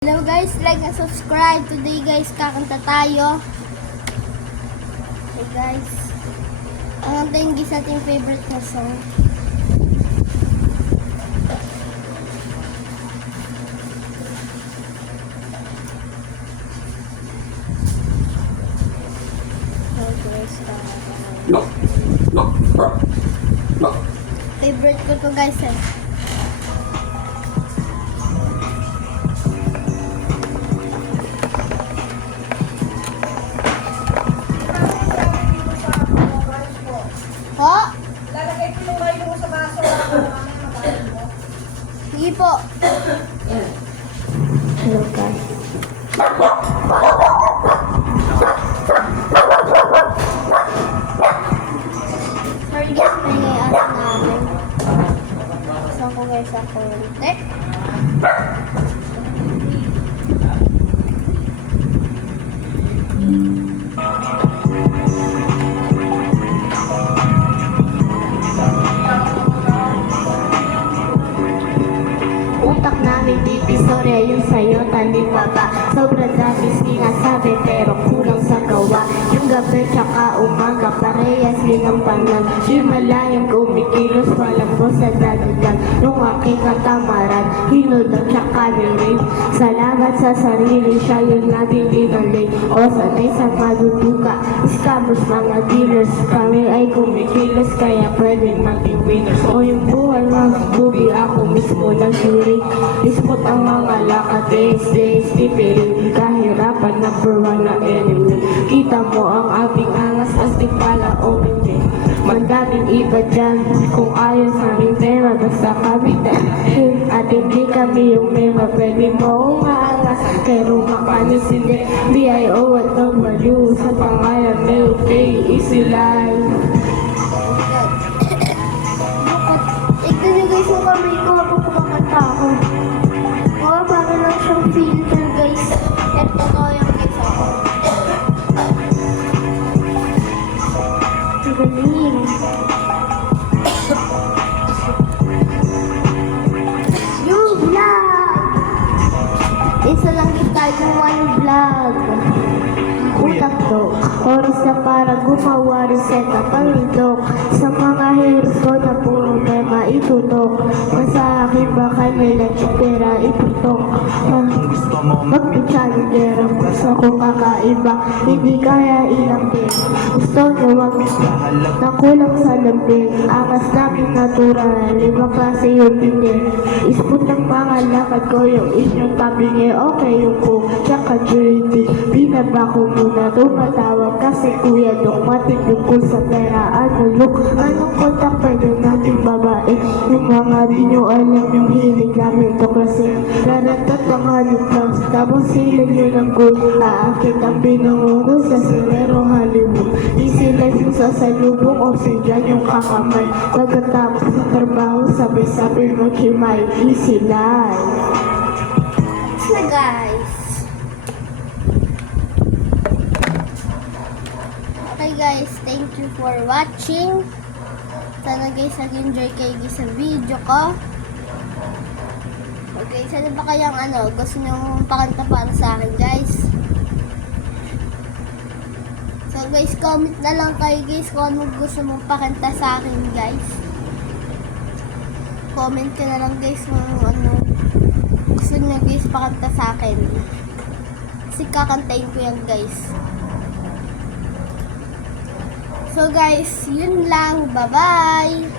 Hello guys, like and subscribe. Today guys, kakanta tayo. Okay guys, ang antayin guys ating favorite na song. Favorite ko to guys eh. Po? Lalagay ko yung kayo mo sa baso. Sige po. Hello guys. Sorry guys, may ngayon namin. Saan ko guys ako ulit? Utak namin divisorya yung sa'yo talibaba. Sobrang dami sinasabi pero kulang sa gawa. Yung gabi tsaka umaga parehas din ang panang. Di malayang kumikilos walang mo sa dadagan. Nung aking katamaran hinudang tsaka nirin. Salamat sa sarili siya yung natin dinaling. O sanay sa maduduka scammers mga dealers. Kami ay kumikilos kaya pwede maging winners. O yung buhay mga bubi ako mismo lang suri. Ispot ang mga lakad, days, tipirin. Kahirapan, number one na enemy. Kita mo ang ating angas, astig pala o hindi. Mandaming iba dyan, kung ayaw sa aming pera, basta kami dahil. At hindi kami yung mema, pwede mo umaangas. Pero makanis hindi, BIO at W. Sa pangalan, may okay, easy life. Tignan nyo guys yung kamay ko habang kumakanta ako. Oo, para lang siyang filter guys. Ito totoo yung guys ako. Magaling. Yung vlog! Isa lang din tayo ng one vlog. Utak to, oras na para gumawa reset na pangindok. Sa mga heroes ko na puro mema itutok. Sa akin baka may pera iputok. Mag-challenger ang gusto ko kakaiba. Hindi kaya ilang din. Gusto nyo wag na kulang sa lambing. Angas namin natural, iba klase yung bindi. Isput ng pangalakad ko yung inyong tabingi. Okay yung cook, tsaka JD. Binaba ko muna tumatawag kasi kuya dok matindukol sa pera. Ano look, anong kontak pwede natin babae? Yung mga di nyo alam yung hilig namin to kasi naratat ang halip lang. Tapos sila nyo ng gold. Aakit ang pinanguno sa Silero Hollywood. Easy life yung sasalubong o dyan yung kakamay. Pagkatapos sa trabaho sabi mo chimay. Easy life. Na guys. Okay guys, thank you for watching. Sana guys nag-enjoy kayo guys sa video ko. Okay, sana ba kayang gusto nyo pakanta para sa akin guys? So guys, comment na lang kayo guys kung ano gusto mong pakanta sa akin guys. Comment ka na lang guys kung ano gusto nyo guys pakanta sa akin. Kasi kakantayin ko yan guys. So guys, yun lang. Bye-bye!